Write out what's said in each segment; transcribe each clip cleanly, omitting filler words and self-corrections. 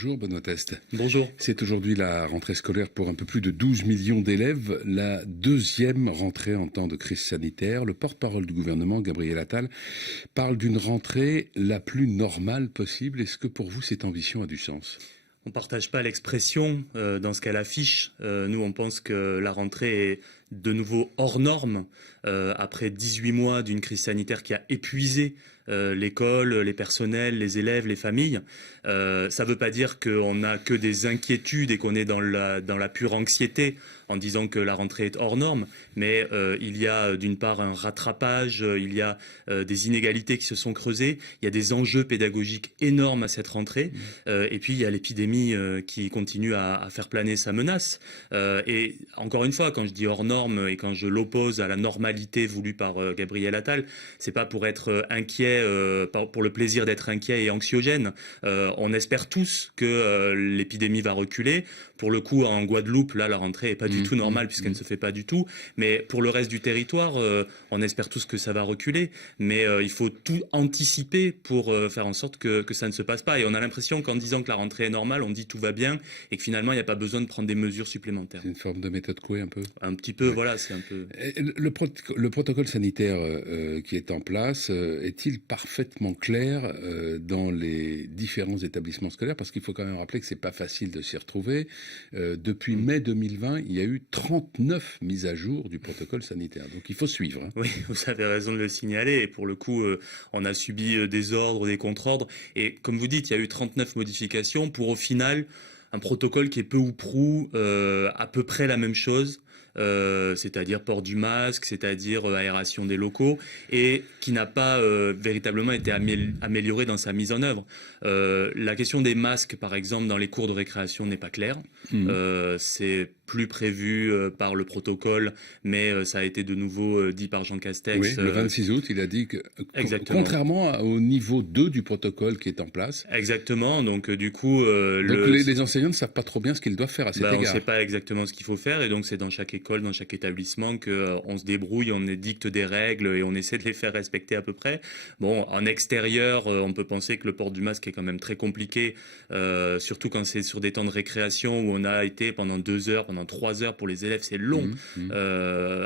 Bonjour Benoît Test. Bonjour. C'est aujourd'hui la rentrée scolaire pour un peu plus de 12 millions d'élèves, la deuxième rentrée en temps de crise sanitaire. Le porte-parole du gouvernement, Gabriel Attal, parle d'une rentrée la plus normale possible. Est-ce que pour vous cette ambition a du sens ? On ne partage pas l'expression dans ce qu'elle affiche. Nous, on pense que la rentrée est de nouveau hors norme après 18 mois d'une crise sanitaire qui a épuisé l'école, les personnels, les élèves, les familles. Ça ne veut pas dire qu'on n'a que des inquiétudes et qu'on est dans la pure anxiété en disant que la rentrée est hors norme, mais il y a d'une part un rattrapage, il y a des inégalités qui se sont creusées, il y a des enjeux pédagogiques énormes à cette rentrée, et puis il y a l'épidémie qui continue à faire planer sa menace. Et encore une fois, quand je dis hors norme et quand je l'oppose à la normalité voulue par Gabriel Attal, c'est pas pour être inquiet, pour le plaisir d'être inquiet et anxiogène. On espère tous que l'épidémie va reculer. Pour le coup, en Guadeloupe, là, la rentrée est pas du tout normale puisqu'elle ne se fait pas du tout. Mais pour le reste du territoire, on espère tous que ça va reculer. Mais il faut tout anticiper pour faire en sorte que ça ne se passe pas. Et on a l'impression qu'en disant que la rentrée est normale, on dit tout va bien et que finalement, il n'y a pas besoin de prendre des mesures supplémentaires. C'est une forme de méthode Coué un peu ? Un petit peu, ouais. Voilà, c'est un peu... Le protocole sanitaire qui est en place, est-il parfaitement clair dans les différents établissements scolaires ? Parce qu'il faut quand même rappeler que c'est pas facile de s'y retrouver. Depuis mai 2020, il y a eu 39 mises à jour du protocole sanitaire. Donc il faut suivre. Hein. Oui, vous avez raison de le signaler. Et pour le coup, on a subi des ordres, des contre-ordres. Et comme vous dites, il y a eu 39 modifications pour au final un protocole qui est peu ou prou à peu près la même chose. C'est-à-dire port du masque, c'est-à-dire aération des locaux, et qui n'a pas véritablement été amélioré dans sa mise en œuvre. La question des masques, par exemple, dans les cours de récréation n'est pas claire. C'est plus prévu par le protocole, mais ça a été de nouveau dit par Jean Castex. Oui, le 26 août, il a dit que, contrairement au niveau 2 du protocole qui est en place... Exactement, donc du coup... les enseignants ne savent pas trop bien ce qu'ils doivent faire à cet égard. On ne sait pas exactement ce qu'il faut faire, et donc c'est dans chaque école, dans chaque établissement qu'on se débrouille, on édicte des règles et on essaie de les faire respecter à peu près. Bon, en extérieur, on peut penser que le port du masque est quand même très compliqué, surtout quand c'est sur des temps de récréation où on a été pendant 2 heures, pendant 3 heures pour les élèves, c'est long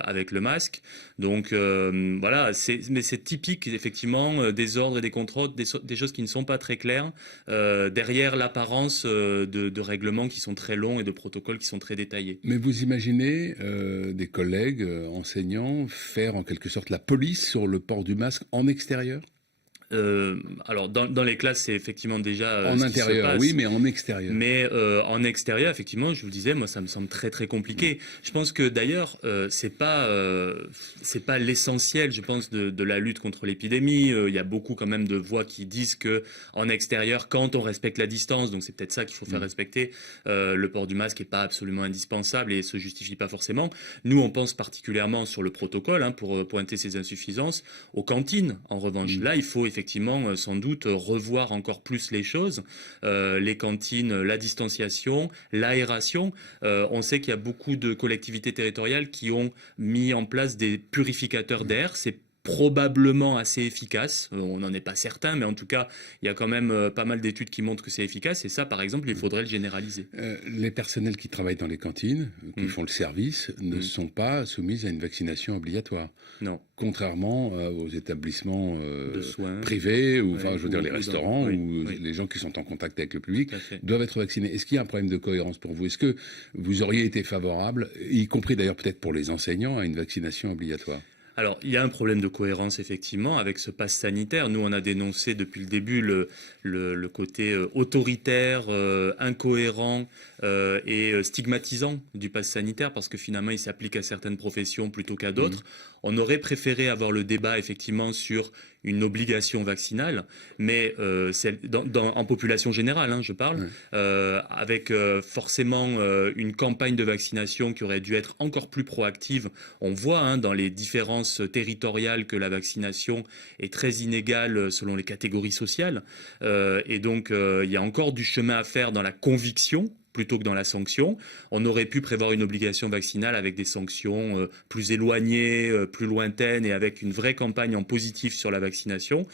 avec le masque. Donc voilà, mais c'est typique effectivement des ordres et des contre-ordres, des choses qui ne sont pas très claires derrière l'apparence de règlements qui sont très longs et de protocoles qui sont très détaillés. Mais vous imaginez des collègues enseignants faire en quelque sorte la police sur le port du masque en extérieur ? Alors dans les classes, c'est effectivement déjà en ce intérieur, qui se passe. Oui, mais en extérieur. Mais en extérieur, effectivement, je vous le disais, moi, ça me semble très très compliqué. Je pense que d'ailleurs, c'est pas l'essentiel, je pense, de la lutte contre l'épidémie. Il y a beaucoup quand même de voix qui disent que en extérieur, quand on respecte la distance, donc c'est peut-être ça qu'il faut faire respecter, le port du masque est pas absolument indispensable et se justifie pas forcément. Nous, on pense particulièrement sur le protocole, pour pointer ses insuffisances, aux cantines. En revanche, là, il faut effectivement sans doute revoir encore plus les choses, les cantines, la distanciation, l'aération. On sait qu'il y a beaucoup de collectivités territoriales qui ont mis en place des purificateurs d'air. C'est probablement assez efficace, on n'en est pas certain, mais en tout cas, il y a quand même pas mal d'études qui montrent que c'est efficace, et ça, par exemple, il faudrait le généraliser. Les personnels qui travaillent dans les cantines, qui font le service, ne sont pas soumis à une vaccination obligatoire. Non. Contrairement aux établissements de soins privés, ou je veux dire les restaurants, où les gens qui sont en contact avec le public doivent être vaccinés. Est-ce qu'il y a un problème de cohérence pour vous ? Est-ce que vous auriez été favorable, y compris d'ailleurs peut-être pour les enseignants, à une vaccination obligatoire ? Alors, il y a un problème de cohérence, effectivement, avec ce pass sanitaire. Nous, on a dénoncé depuis le début le côté autoritaire, incohérent et stigmatisant du pass sanitaire, parce que finalement, il s'applique à certaines professions plutôt qu'à d'autres. On aurait préféré avoir le débat, effectivement, sur une obligation vaccinale, mais en population générale, je parle, avec forcément une campagne de vaccination qui aurait dû être encore plus proactive. On voit dans les différences territoriales que la vaccination est très inégale selon les catégories sociales, et donc il y a encore du chemin à faire dans la conviction plutôt que dans la sanction. On aurait pu prévoir une obligation vaccinale avec des sanctions plus éloignées, plus lointaines et avec une vraie campagne en positif sur la vaccination.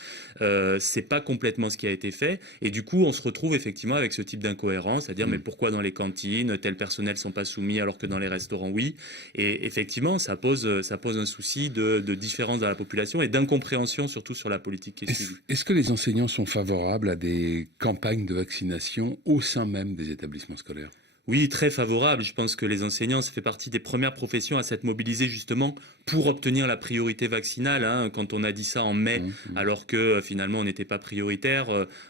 C'est pas complètement ce qui a été fait. Et du coup, on se retrouve effectivement avec ce type d'incohérence, c'est-à-dire mais pourquoi dans les cantines, tels personnels sont pas soumis alors que dans les restaurants, oui. Et effectivement, ça pose un souci de différence dans la population et d'incompréhension surtout sur la politique qui est suivie. Est-ce que les enseignants sont favorables à des campagnes de vaccination au sein même des établissements scolaires ? Oui, très favorable. Je pense que les enseignants, ça fait partie des premières professions à s'être mobilisés justement pour obtenir la priorité vaccinale. Quand on a dit ça en mai, alors que finalement on n'était pas prioritaire.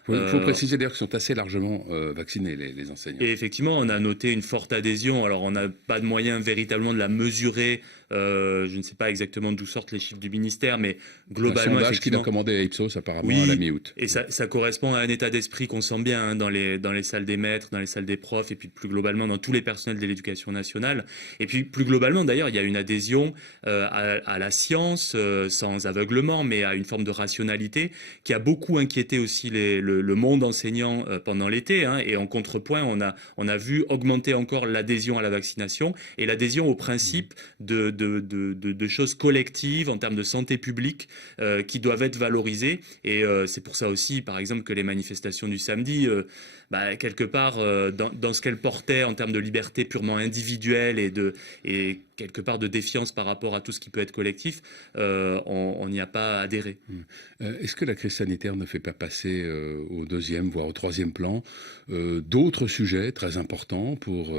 Il faut préciser d'ailleurs qu'ils sont assez largement vaccinés, les enseignants. Et effectivement, on a noté une forte adhésion. Alors on n'a pas de moyens véritablement de la mesurer. Je ne sais pas exactement d'où sortent les chiffres du ministère, mais globalement... Un sondage qu'il a commandé à Ipsos apparemment à la mi-août. Et ça correspond à un état d'esprit qu'on sent bien dans les salles des maîtres, dans les salles des profs, et puis plus globalement dans tous les personnels de l'éducation nationale. Et puis plus globalement, d'ailleurs, il y a une adhésion à la science, sans aveuglement, mais à une forme de rationalité, qui a beaucoup inquiété aussi le monde enseignant pendant l'été. Et en contrepoint, on a vu augmenter encore l'adhésion à la vaccination et l'adhésion au principe de choses collectives en termes de santé publique qui doivent être valorisées. Et c'est pour ça aussi, par exemple, que les manifestations du samedi, quelque part, dans ce qu'elles portaient en termes de liberté purement individuelle et quelque part de défiance par rapport à tout ce qui peut être collectif, on n'y a pas adhéré. Est-ce que la crise sanitaire ne fait pas passer au deuxième, voire au troisième plan, d'autres sujets très importants pour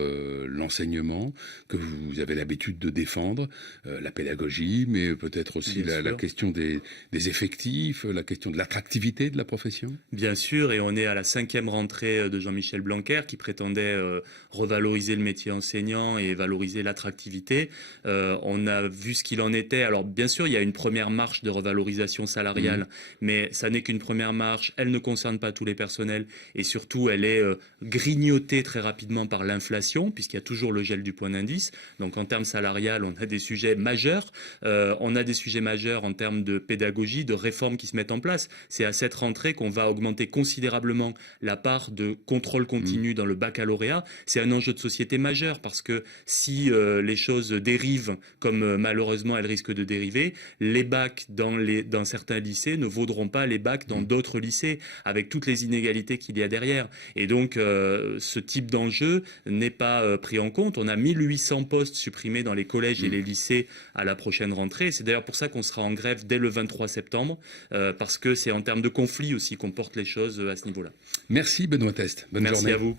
l'enseignement que vous avez l'habitude de défendre, la pédagogie, mais peut-être aussi la question des effectifs, la question de l'attractivité de la profession ? Bien sûr, et on est à la 5e rentrée de Jean-Michel Blanquer qui prétendait revaloriser le métier enseignant et valoriser l'attractivité. On a vu ce qu'il en était. Alors bien sûr, il y a une première marche de revalorisation salariale, mais ça n'est qu'une première marche. Elle ne concerne pas tous les personnels et surtout, elle est grignotée très rapidement par l'inflation, puisqu'il y a toujours le gel du point d'indice. Donc en termes salarial, on a des sujets majeurs. On a des sujets majeurs en termes de pédagogie, de réformes qui se mettent en place. C'est à cette rentrée qu'on va augmenter considérablement la part de contrôle continu dans le baccalauréat. C'est un enjeu de société majeur parce que si les choses dérivent comme malheureusement elles risquent de dériver, les bacs dans certains lycées ne vaudront pas les bacs dans d'autres lycées avec toutes les inégalités qu'il y a derrière. Et donc ce type d'enjeu n'est pas pris en compte. On a 1800 postes supprimés dans les collèges et les lycées à la prochaine rentrée. C'est d'ailleurs pour ça qu'on sera en grève dès le 23 septembre parce que c'est en termes de conflit aussi qu'on porte les choses à ce niveau-là. Merci Benoît Test. Bonne journée. Merci à vous.